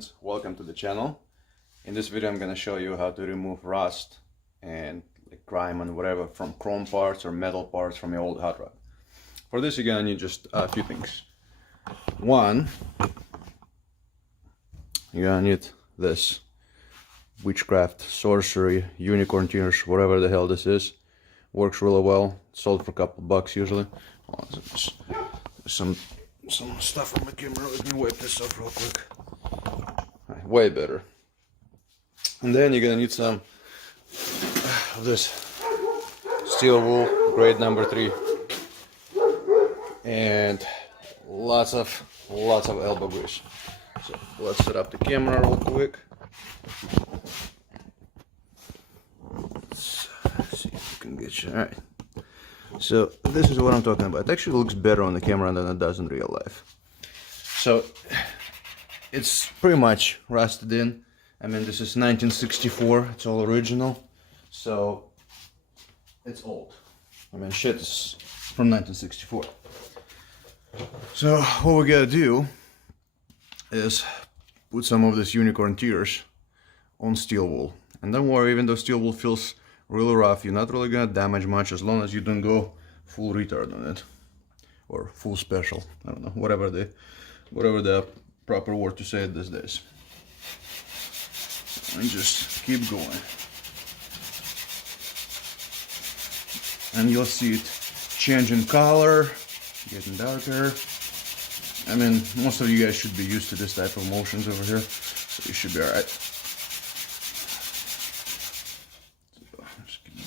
friends, welcome to the channel. In this video I'm gonna show you how to remove rust and grime and whatever from chrome parts or metal parts from your old hot rod. For this you're gonna need just a few things. One, you're gonna need this witchcraft, sorcery, unicorn tears, whatever the hell this is. Works really well, sold for a couple bucks usually. Oh, some stuff on my camera. Let me wipe this off real quick. Right, way better. And then you're gonna need some of this steel wool, grade number 3, and lots of elbow grease. So let's set up the camera real quick. Let's see if we can get you. All right. So this is what I'm talking about. It actually looks better on the camera than it does in real life. So it's pretty much rusted in. I mean, this is 1964. It's all original. So it's old. I mean, shit is from 1964. So what we gotta do is put some of this unicorn tears on steel wool. And don't worry, even though steel wool feels really rough, you're not really gonna damage much as long as you don't go full retard on it, or full special. I don't know, whatever the proper word to say it these days. And just keep going, and you'll see it changing color, getting darker. I mean, most of you guys should be used to this type of motions over here, so you should be all right.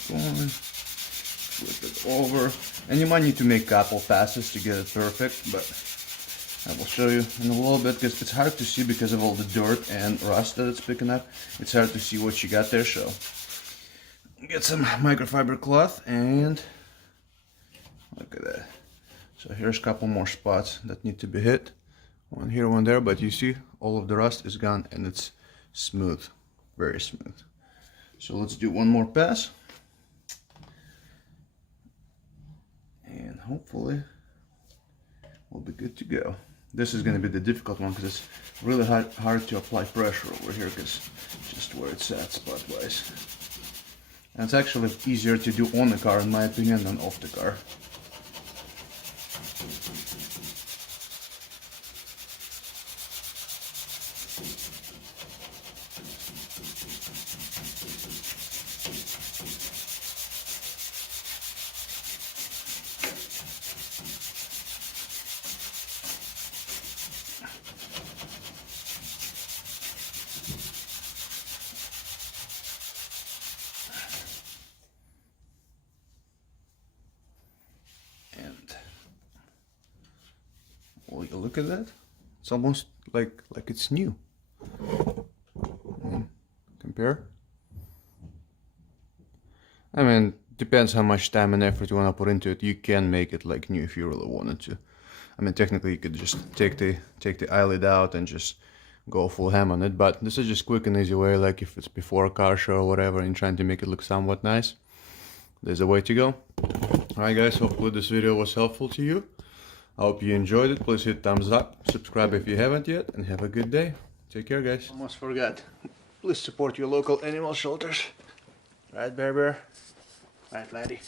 Going, flip it over, and you might need to make a couple passes to get it perfect, but I will show you in a little bit because it's hard to see because of all the dirt and rust that it's picking up. It's hard to see what you got there, so get some microfiber cloth and look at that. So here's a couple more spots that need to be hit, one here, one there, but you see all of the rust is gone and it's smooth, very smooth. So let's do one more pass. And hopefully we'll be good to go. This is going to be the difficult one because it's really hard to apply pressure over here because just where it's at spot wise. And it's actually easier to do on the car in my opinion than off the car. Well, you look at that, it's almost like it's new. Compare. I mean, depends how much time and effort you want to put into it. You can make it like new if you really wanted to. I mean, technically you could just take the eyelid out and just go full ham on it, but this is just quick and easy way, like if it's before a car show or whatever and trying to make it look somewhat nice, there's a way to go. Alright guys, hopefully this video was helpful to you. I hope you enjoyed it. Please hit thumbs up, subscribe if you haven't yet, and have a good day. Take care guys. Almost forgot. Please support your local animal shelters. Right, Bear Bear? Right, laddie?